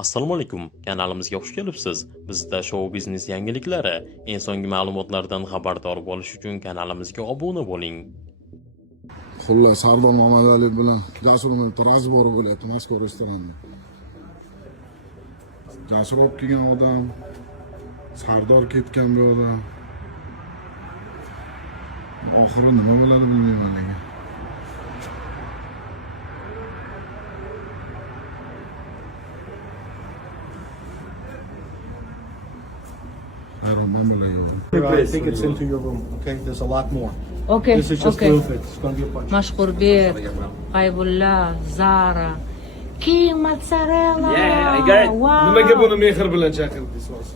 Assalomu alaykum, kanalimizga xush kelibsiz. Bizda shou biznes yangiliklari, eng so'nggi ma'lumotlardan xabardor bo'lish uchun kanalimizga obuna bo'ling. Xullas, Sardor Mamadali bilan Jasurning razbori bo'lyapti Moskva restoranda. Jasur olib kelgan odam, Sardor ketgan bir odam. Oxiri nima bo'ladi bilmayman lekin. I think it's into your room. Okay, there's a lot more. Okay, This is just okay. proof it's going to be a bunch. Mashqurbek, Qaybulla, Zara, King Mozzarella. Yeah, I got it. Wow. Nimaga buni mehr bilan chaqirdi so'z?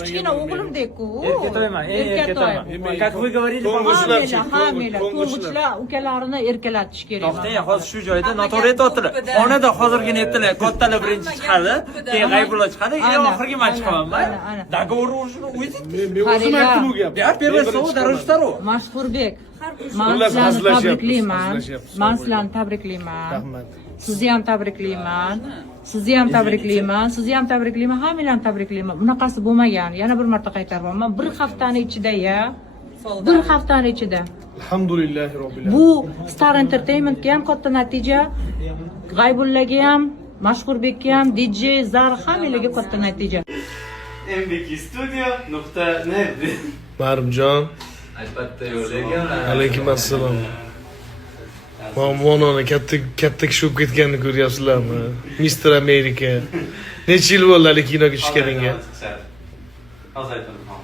Kichkina o'g'limdek-ku. Как вы говорили, Hamila, to'ng'ichlar ukalarini erkalatish kerak. to'xtang, hozir shu joyda noto'g'ri aytyaptilar. Onada hozirgina aytdilar, kattalar birinchi chiqadi, keyin G'aybulla chiqadi, eng oxirgi men chiqaman. Договор уже o'zi. Men o'zim aytdim bu gapni. Я первый слово, дороже второго. Mashqurbek, Xullas, man sizlarni hazillashyapmiz, tabriklayman. hazillashyapmiz. Man sizlarni tabriklayman. Rahmat. Sizni ham tabriklayman. Sizni ham tabriklayman. Sizni ham tabriklayman. Hammalarni tabriklayman. Bunaqasi bo'lmagan. Yana bir marta qaytaryapman. Bir haftani ichida-ya. Bir haftani ichida. Alhamdulillahi robbil alamin. Bu Star Entertainmentga ham katta natija, G'aybullaga ham, Mashqurbekka ham, DJ Zar hammalarga katta natija. mbkstudio.net Marimjon, albatta yo'llagan. alaykum assalom. Mononi katta kishi bo'lib ketganini ko'ryapsizlarmi? Mister Amerika. Necha yil bo'ldi hali kinoga tushganingga? Hozir aytaman.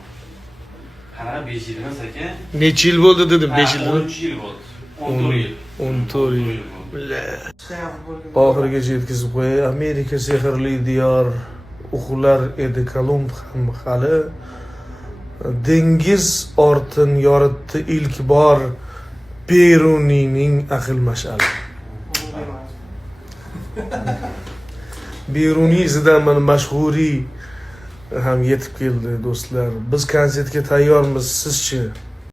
Qanaqa 5 yil emas aka? Necha yil bo'ldi dedim, 5 yil. 13 yil bo'ldi. 14 yil. 14 yil. Oxirigacha yetkazib qo'yay. Amerika sehrli diyor. Uxlar edi Kolumb ham hali. Dengiz ortin yoritdi ilk bor Beruniyning aql mash'ali. Beruniy izidan mana mashhuriy ham yetib keldi do'stlar. Biz konsertga tayyormiz, sizchi?